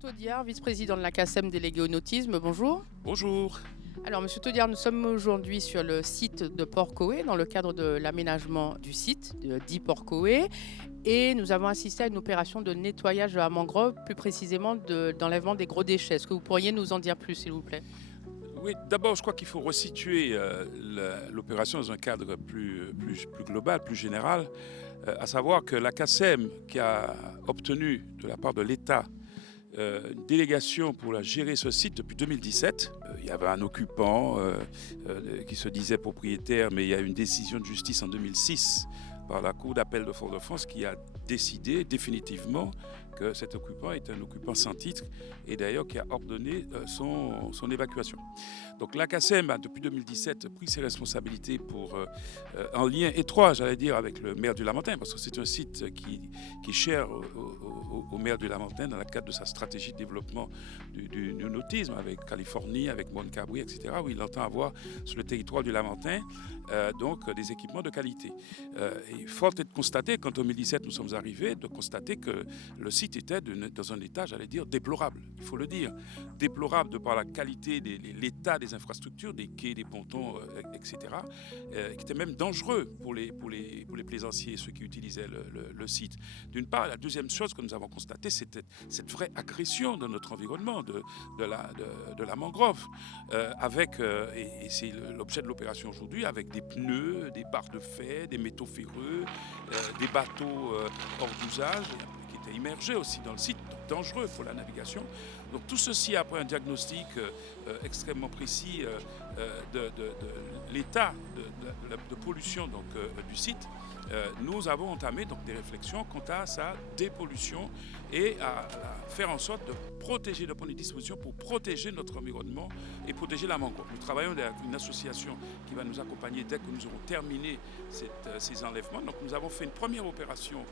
Taudiard, vice-président de la CACEM délégué au nautisme, bonjour. Bonjour. Alors Monsieur Taudiard, nous sommes aujourd'hui sur le site de Port-Coët dans le cadre de l'aménagement du site dit Port-Coët et nous avons assisté à une opération de nettoyage à mangrove, plus précisément d'enlèvement des gros déchets. Est-ce que vous pourriez nous en dire plus s'il vous plaît? Oui, d'abord, je crois qu'il faut resituer l'opération dans un cadre plus global, plus général, à savoir que la CACEM, qui a obtenu de la part de l'État une délégation pour gérer ce site depuis 2017. Il y avait un occupant qui se disait propriétaire, mais il y a eu une décision de justice en 2006 par la Cour d'appel de Fort-de-France qui a décidé définitivement que cet occupant est un occupant sans titre et d'ailleurs qui a ordonné son évacuation. Donc la CACEM a depuis 2017 pris ses responsabilités pour, en lien étroit, j'allais dire, avec le maire du Lamentin, parce que c'est un site qui est cher au maire du Lamentin dans le cadre de sa stratégie de développement du nautisme avec Californie, avec Moncabri, etc., où il entend avoir sur le territoire du Lamentin donc des équipements de qualité. Et fort est de constater, quand en 2017 nous sommes arrivés, de constater que le site était dans un état, j'allais dire, déplorable, il faut le dire. Déplorable de par la qualité, l'état des infrastructures, des quais, des pontons, etc., qui était même dangereux pour les plaisanciers, ceux qui utilisaient le site. D'une part, la deuxième chose que nous avons constatée, c'était cette vraie agression de notre environnement, de la mangrove, et c'est l'objet de l'opération aujourd'hui, avec des pneus, des barres de fer, des métaux ferreux, des bateaux hors d'usage, qui étaient immergés aussi dans le site, dangereux pour la navigation. Donc tout ceci, après un diagnostic extrêmement précis de l'état de pollution donc, du site, nous avons entamé donc, des réflexions quant à sa dépollution et à faire en sorte de protéger, de prendre des dispositions pour protéger notre environnement et protéger la mangrove. Nous travaillons avec une association qui va nous accompagner dès que nous aurons terminé ces enlèvements. Donc nous avons fait une première opération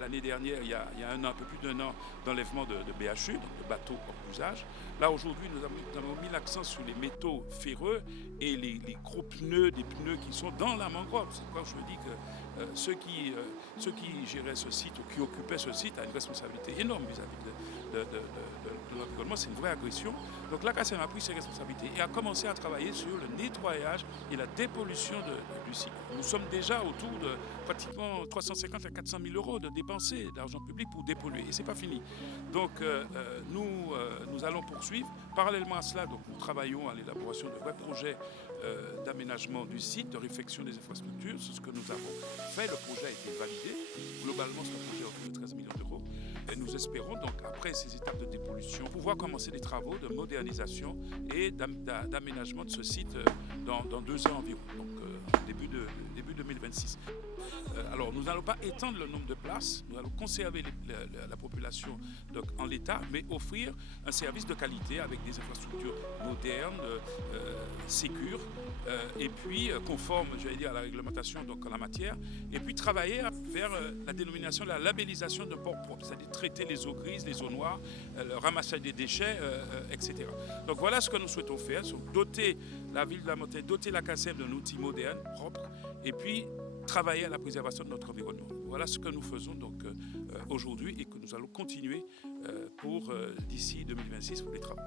l'année dernière, il y a un an, un peu plus d'un an, d'enlèvement de BHU, donc de bateaux hors d'usage. Là, aujourd'hui, nous avons mis l'accent sur les métaux ferreux et les gros pneus, des pneus qui sont dans la mangrove. C'est pourquoi je me dis que ceux qui géraient ce site ou qui occupaient ce site ont une responsabilité énorme vis-à-vis de l'environnement. C'est une vraie agression. Donc la CACEM a pris ses responsabilités et a commencé à travailler sur le nettoyage et la dépollution du site. Nous sommes déjà autour de pratiquement 350 à 400 000 euros de dépensés d'argent public pour dépolluer. Et ce n'est pas fini. Donc nous allons poursuivre. Parallèlement à cela, donc, nous travaillons à l'élaboration de vrais projets d'aménagement du site, de réfection des infrastructures. C'est ce que nous avons fait. Le projet a été validé. Globalement, c'est un projet autour de 13 millions d'euros. Et nous espérons donc, après ces étapes de dépollution, pouvoir commencer des travaux de modernisation et d'aménagement de ce site dans 2 ans environ, donc début 2026. Alors, nous n'allons pas étendre le nombre de places, nous allons conserver la population donc, en l'état, mais offrir un service de qualité avec des infrastructures modernes, sécures, et puis conformes, j'allais dire, à la réglementation donc, en la matière, et puis travailler vers la dénomination, la labellisation de port propre, c'est-à-dire traiter les eaux grises, les eaux noires, le ramassage des déchets, etc. Donc voilà ce que nous souhaitons faire, doter la ville de la Montagne, doter la CACEM d'un outil moderne, propre, et puis travailler à la préservation de notre environnement. Voilà ce que nous faisons donc aujourd'hui et que nous allons continuer pour d'ici 2026 pour les travaux.